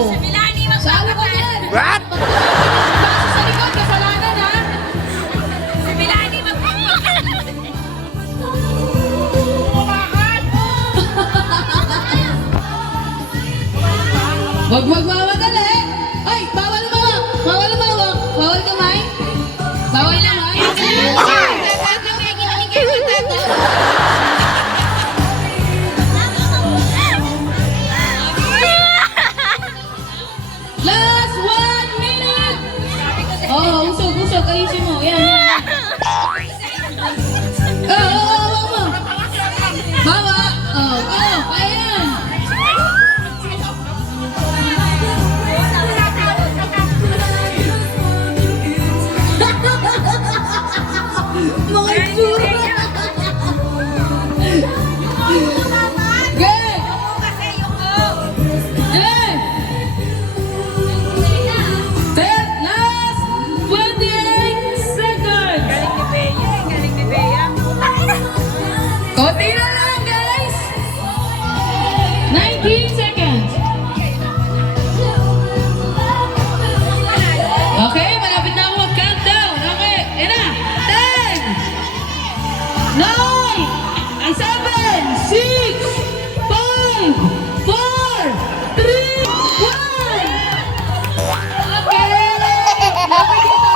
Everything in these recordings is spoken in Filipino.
Oh. Si Milani Salo ka yan. What? Baso sa likod, kasalanan ha. Si Milani magpapakal. Wag magmamadali. Ay, bawal umawak. Bawal umawak. Bawal kamay. Bawal kamay. Last 1 minute. Oh, usog. Ayusin mo. Yan. Oh. Bawa. Oh, kaya yan. Mga itsura. Gay! Gay! Set, last 28 seconds. Galing ni Bea. Konti na lang, guys. 19 seconds. Okay, malapit na ako mag-countdown. Okay, yan na. 10, 9, 7, 6, 5, 4, 3, 1. Okay. Lapit dito.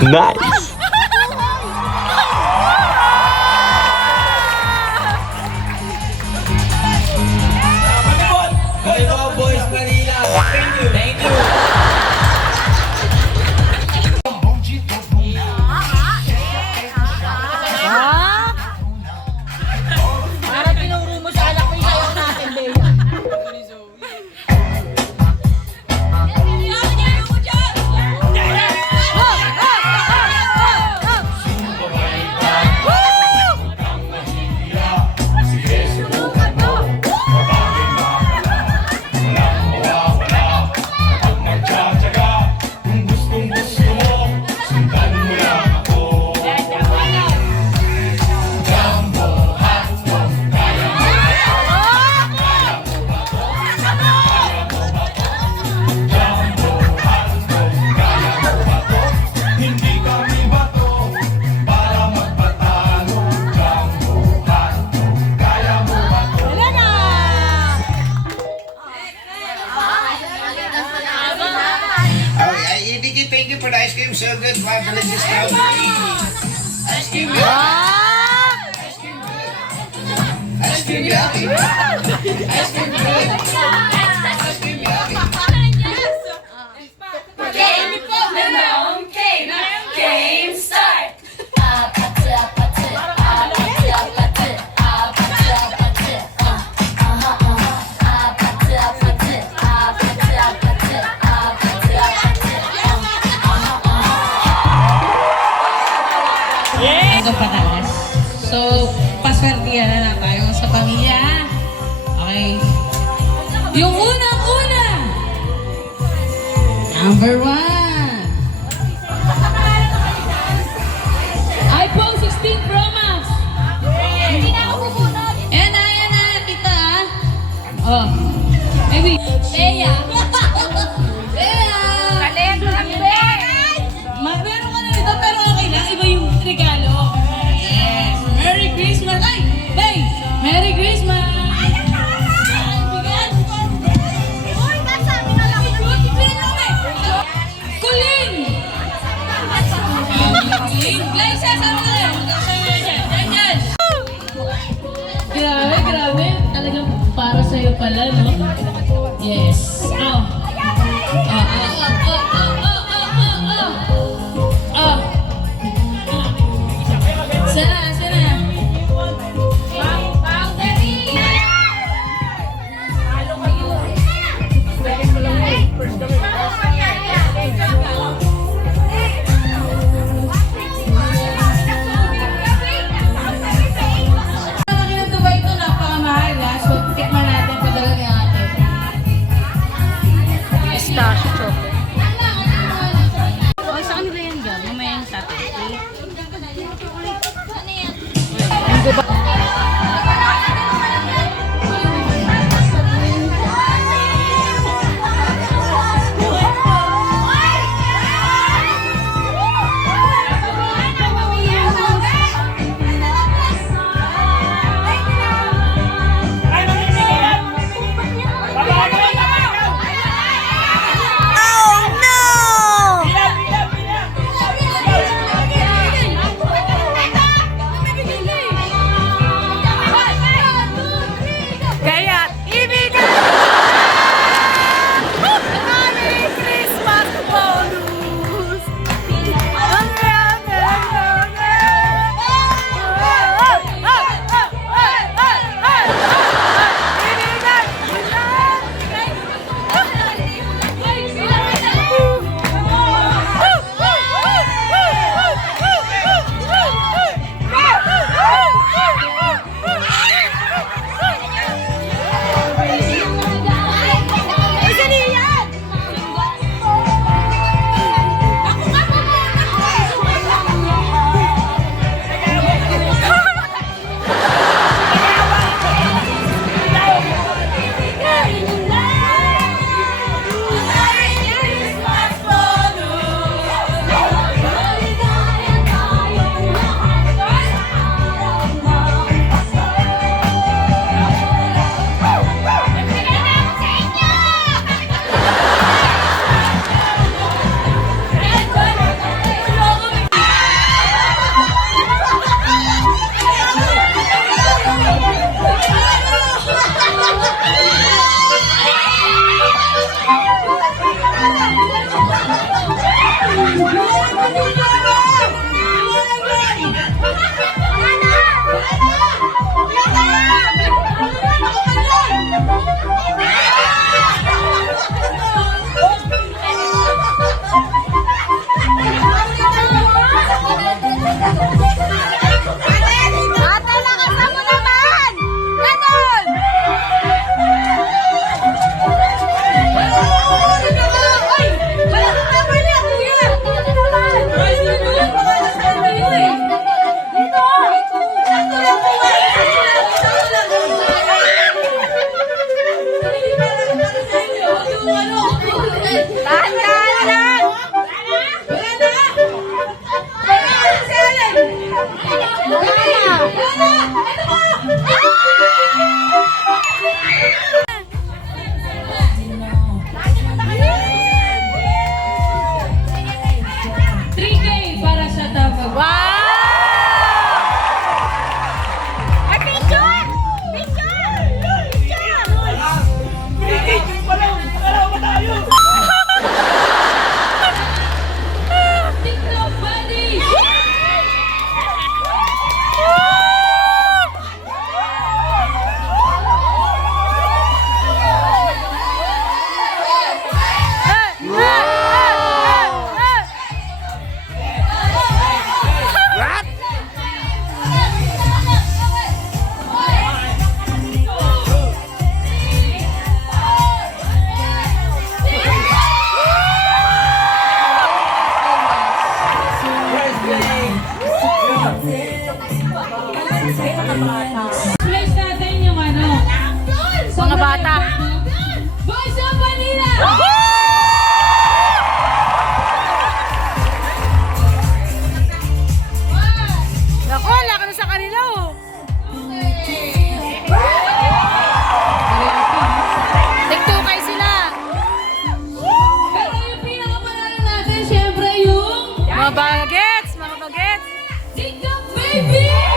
Nice! Ito, Boys Manila. Thank you. Thank you. Parang tinuro mo sa anak ko yung sayaw natin, Bea. Ibigay, thank you for the ice cream. So good. Wow, delicious strawberry. Ice cream. Ice cream yummy. Ice cream good. Ice cream yummy. Game start! Hanggang pataas. So, paswertihan na lang tayo sa pamilya. Okay. Yung unang-una. Number 1. iPhone 16 Pro Max. Ayan na, kita. Oh. Maybe. Leia. Leia. Talento lang, Bea! Meron ka na nito pero okay lang. Iba yung regalo. Yes. Merry Christmas. Ay! Hey! Merry Christmas! Kulin! Kulin! Liza, sama na kayo. Dyan! Grabe. Talagang para sa'yo pala, no? Yes. Mga bagets! Mga bagets! TikTok baby!